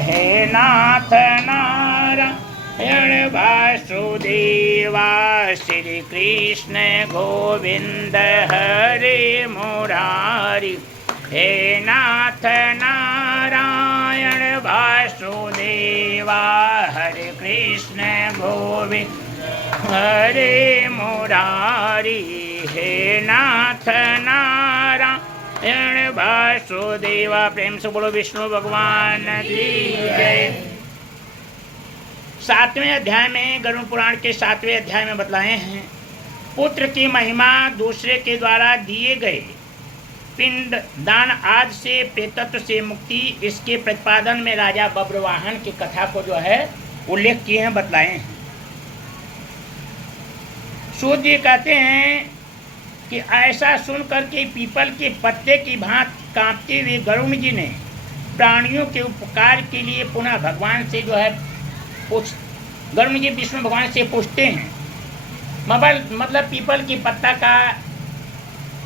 हे नाथ नारायण वासुदेवा श्री कृष्ण गोविंद हरे मुरारी। हे नाथ नारायण वासुदेवा हरे कृष्ण गोविंद हरे मुरारी। हे नाथ नारायण वासुदेवा। प्रेम से बोलो विष्णु भगवान की जय। 7वें अध्याय में, गरुड़ पुराण के 7वें अध्याय में बतलाए हैं पुत्र की महिमा, दूसरे के द्वारा दिए गए पिंड दान आदि से प्रेतत्व से मुक्ति, इसके प्रतिपादन में राजा बब्रवाहन की कथा को जो है उल्लेख किए हैं, बतलाए हैं। सूत जी कहते हैं कि ऐसा सुन करके पीपल के पत्ते की भांति कांपते हुए गरुड़ जी ने प्राणियों के उपकार के लिए पुनः भगवान से जो है गरुड़ जी विष्णु भगवान से पूछते हैं। मतलब पीपल की पत्ता का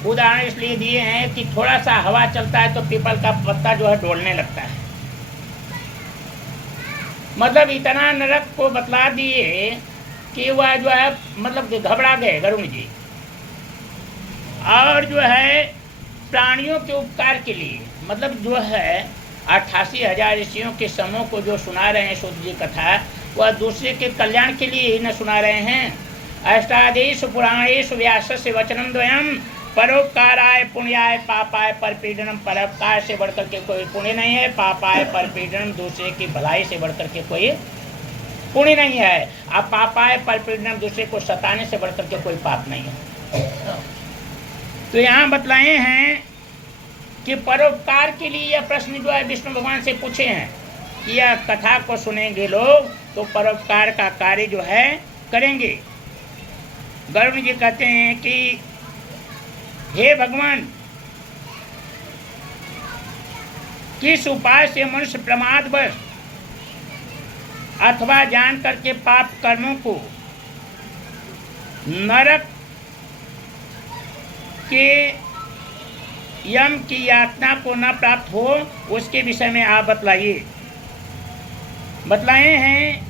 उदाहरण इसलिए दिए हैं कि थोड़ा सा हवा चलता है तो पीपल का पत्ता जो है डोलने लगता है। मतलब इतना नरक को बतला दिए कि वह जो है मतलब घबरा गए गरुड़ जी, और जो है प्राणियों के उपकार के लिए, मतलब जो है 88,000 ऋषियों के समूह को जो सुना रहे हैं सूत जी कथा, वह दूसरे के कल्याण के लिए ही न सुना रहे हैं। अष्टादीश पुराणेश व्यासस्य वचनम द्वयम परोपकाराय पुण्याय पापाय परपीडनम। परोपकार से बढ़कर के कोई पुण्य नहीं है, पापाय परपीडनम दूसरे की भलाई से बढ़कर के कोई पुण्य नहीं है, अब पापाय परपीडनम दूसरे को सताने से बढ़कर के कोई पाप नहीं है। तो यहाँ बतलाए हैं कि परोपकार के लिए यह प्रश्न जो है विष्णु भगवान से पूछे हैं कि यह कथा को सुनेंगे लोग तो परोपकार का कार्य जो है करेंगे। गरुड़ जी कहते हैं कि हे भगवान, किस उपाय से मनुष्य प्रमादवश अथवा जान करके पाप कर्मों को नरक के यम की यातना को न प्राप्त हो, उसके विषय में आप बतलाइए। बतलाए हैं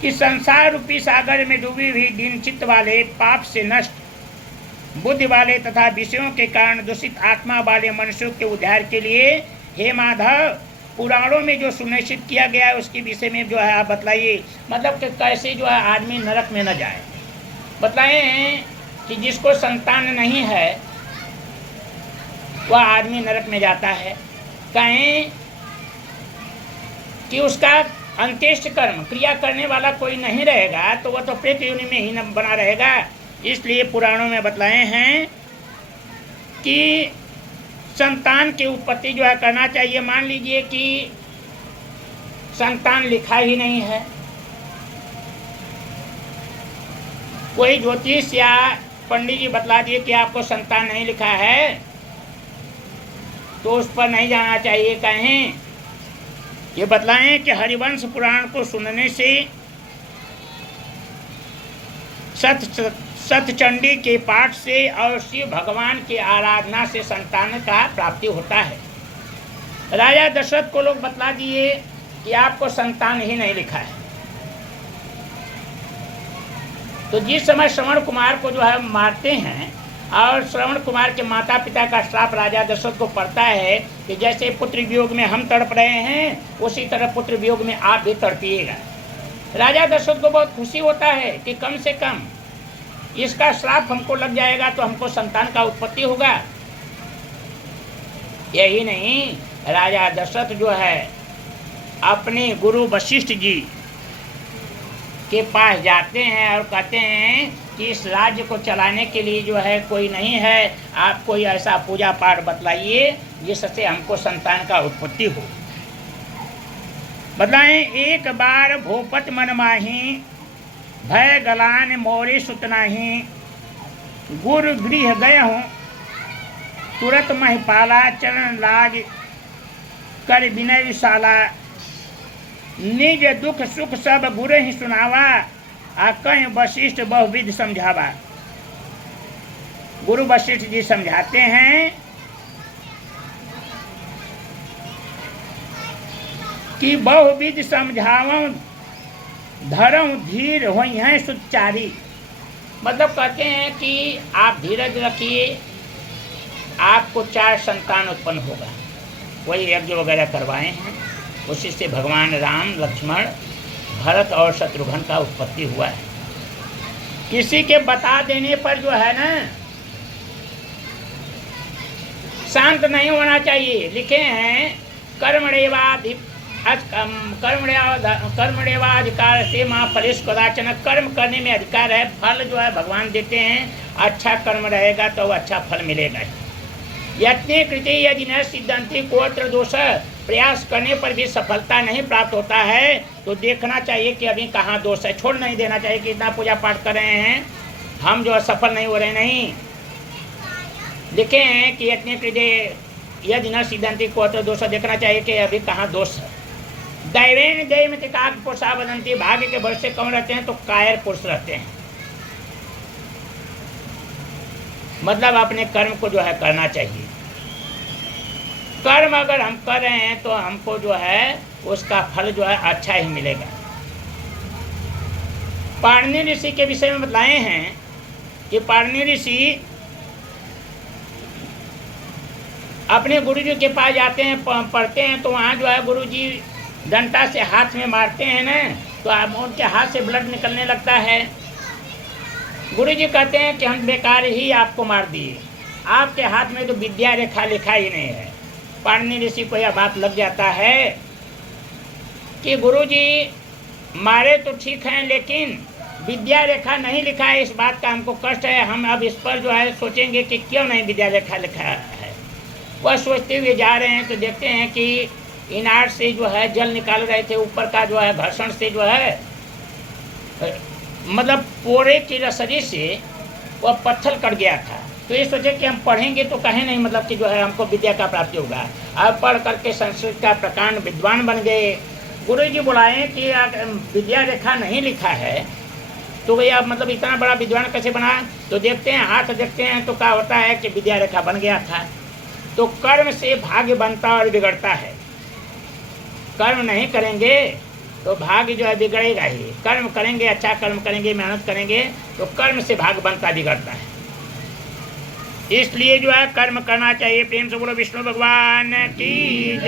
कि संसार रूपी सागर में डूबी हुई दीन चित्त वाले, पाप से नष्ट बुद्धि वाले तथा विषयों के कारण दूषित आत्मा वाले मनुष्यों के उद्धार के लिए हे माधव, पुराणों में जो सुनिश्चित किया गया है उसके विषय में जो है आप बतलाइए। मतलब कि कैसे जो है आदमी नरक में न जाए। बतलाए हैं कि जिसको संतान नहीं है वह आदमी नरक में जाता है। कहें कि उसका अंत्येष्ट कर्म क्रिया करने वाला कोई नहीं रहेगा तो वह तो प्रेत योनि में ही न बना रहेगा। इसलिए पुराणों में बतलाए हैं कि संतान की उत्पत्ति जो है करना चाहिए। मान लीजिए कि संतान लिखा ही नहीं है, कोई ज्योतिष या पंडित जी बतला दिए कि आपको संतान नहीं लिखा है, तो उस पर नहीं जाना चाहिए। कहें ये बतलाएं कि हरिवंश पुराण को सुनने से सतचंडी के पाठ से और शिव भगवान की आराधना से संतान का प्राप्ति होता है। राजा दशरथ को लोग बतला दिए कि आपको संतान ही नहीं लिखा है। तो जिस समय श्रवण कुमार को जो है मारते हैं और श्रवण कुमार के माता पिता का श्राप राजा दशरथ को पड़ता है कि जैसे पुत्र वियोग में हम तड़प रहे हैं उसी तरह पुत्र वियोग में आप भी तड़पिएगा। राजा दशरथ को बहुत खुशी होता है कि कम से कम इसका श्राप हमको लग जाएगा तो हमको संतान का उत्पत्ति होगा। यही नहीं, राजा दशरथ जो है अपने गुरु वशिष्ठ जी के पास जाते हैं और कहते हैं कि इस राज्य को चलाने के लिए जो है कोई नहीं है, आप कोई ऐसा पूजा पाठ बतलाइए जिससे हमको संतान का उत्पत्ति हो। बतलाएं, एक बार भूपत मन माही भय गलान मोरे सुतनाही, गुरु गृह गए हूँ तुरंत महिपाला, चरण लाग कर विनय विशाला, निज दुख सुख सब गुरु ही सुनावा, आ कहीं वशिष्ठ बहुविध समझावा। गुरु वशिष्ठ जी समझाते हैं कि बहुविध समझावं धर्म धीर हुई हैं सुचारी। मतलब कहते हैं कि आप धीरज रखिए, आपको 4 संतान उत्पन्न होगा। वही यज्ञ वगैरह करवाए हैं, उसी से भगवान राम, लक्ष्मण, भरत और शत्रुघ्न का उत्पत्ति हुआ है। किसी के बता देने पर जो है ना, शांत नहीं होना चाहिए। लिखे हैं कर्मणेवाधिकार से माँ फलेश कदाचन। कर्म करने में अधिकार है, फल जो है भगवान देते हैं। अच्छा कर्म रहेगा तो अच्छा फल मिलेगा। यत्ने कृते यदि न सिद्धंति कोत्र दोष। प्रयास करने पर भी सफलता नहीं प्राप्त होता है तो देखना चाहिए कि अभी कहाँ दोष है। छोड़ नहीं देना चाहिए कि इतना पूजा पाठ कर रहे हैं, हम जो है सफल नहीं हो रहे। नहीं, लिखे हैं कि यत्ने कृते यदि न सिद्धंति कोत्र दोष। देखना चाहिए कि अभी कहाँ दोष है। दैवेन दैमित काक पुरुषा वदंती। भाग्य के बल से कम रहते हैं तो कायर पुरुष रहते हैं। मतलब अपने कर्म को जो है करना चाहिए। कर्म अगर हम कर रहे हैं तो हमको जो है उसका फल जो है अच्छा ही मिलेगा। पाणिनि ऋषि के विषय में बताए हैं कि पाणिनि ऋषि अपने गुरुजी के पास जाते हैं, पढ़ते हैं, तो वहाँ जो है गुरुजी डंडा से हाथ में मारते हैं ना, तो उनके हाथ से ब्लड निकलने लगता है। गुरुजी कहते हैं कि हम बेकार ही आपको मार दिए, आपके हाथ में तो विद्या रेखा लिखा ही नहीं है। पाणिनि ऋषि को यह बात लग जाता है कि गुरुजी मारे तो ठीक हैं, लेकिन विद्या रेखा नहीं लिखा है। इस बात का हमको कष्ट है। हम अब इस पर जो है सोचेंगे कि क्यों नहीं विद्या रेखा लिखा है। वह सोचते हुए जा रहे हैं तो देखते हैं कि इनार से जो है जल निकाल रहे थे, ऊपर का जो है घर्षण से जो है मतलब पोरे की रसरी से वह पत्थर कट गया था। तो ये सोचे कि हम पढ़ेंगे तो कहीं नहीं, मतलब कि जो है हमको विद्या का प्राप्ति होगा। अब पढ़ करके संस्कृत का प्रकांड विद्वान बन गए। गुरुजी बुलाए कि विद्या रेखा नहीं लिखा है तो भैया मतलब इतना बड़ा विद्वान कैसे बना। तो देखते हैं, हाथ देखते हैं तो क्या होता है कि विद्या रेखा बन गया था। तो कर्म से भाग्य बनता और बिगड़ता है। कर्म नहीं करेंगे तो भाग्य जो है बिगड़ेगा ही। कर्म करेंगे, अच्छा कर्म करेंगे, मेहनत करेंगे तो कर्म से भाग्य बनता बिगड़ता है। इसलिए जो है कर्म करना चाहिए। प्रेम से बोलो विष्णु भगवान की जय।